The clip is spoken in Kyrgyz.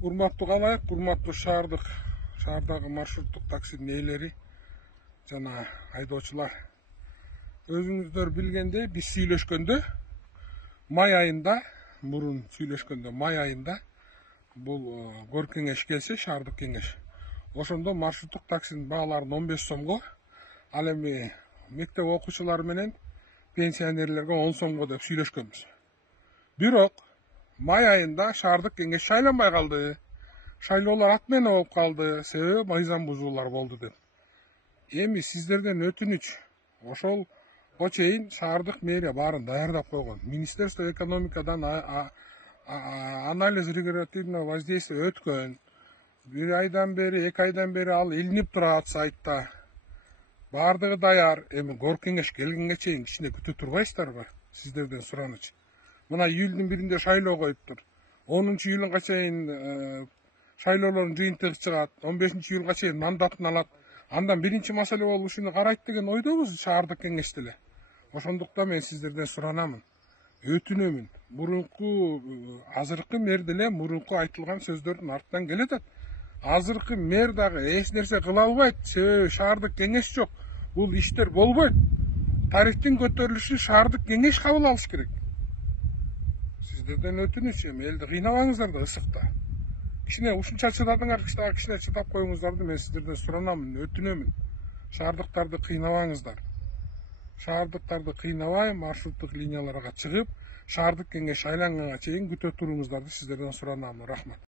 Урматтуу калайык, урматтуу шаардагы маршруттук таксинин ээлери жана айдоочулар. Өзүңүздөр билгендей, биз сүйлөшкөндө май айында, мурун сүйлөшкөндө май айында бул көр кеңеш келсе, шаардык кеңеш. Ошондо маршруттук таксинин бааларын 15 сомго, ал эми мектеп окуучулары менен пенсионерлерге 10 сомго деп сүйлөшкөнбүз. Бирок май айында шаардык кеңеш шайланбай калды. Шайлоолор атмена болуп калды, себеби мыйзам бузуулар болду деп. Эми сиздерден өтүнүч, ошолго чейин шаардык мэрия баарын даярдап койгон. Министерство экономикадан анализ регулятивного воздействия өткөн. Bir aydan beri, 2 aydan beri ал илинип турат сайтта. Баардыгы даяр. Эми кор кеңеш келгенге чейин кичине күтө турбайсыздарбы? Сиздерден сураныч. Мына июлдун 1-inde шайлоо коюптур. 10-июлга чейин шайлоолордун жыйынтыгы чыгат. 15-июлга чейин мандатын алат. Андан биринчи маселе болуп ушуну карайт деген ойдобуз шаардык кеңеш деле. Ошондуктан мен сиздерден суранамын. Өтүнөмүн. Мурунку азыркы мэр деле мурунку айтылган сөздөрдүн артынан келатат. Азыркы мэр дагы эч нерсе кыла албайт, себеби шаардык кеңеш жок. Бул иштер болбойт. Тарифтин көтөрүлүшү шаардык кеңеш кабыл алыш керек. Сиздерден өтүнүч, эми элди кыйнабаңыздар да ысыкта. Кичине ушунча чыдадыңар, кичине чыдап коюңуздарды мен сиздерден суранамын, өтүнөмүн. Шаардыктарды кыйнабаңыздар. Шаардыктарды кыйнабай, маршруттук линияларга чыгып, шаардык кеңеш шайланганга чейин күтө туруңуздарды сиздерден суранамын. Рахмат.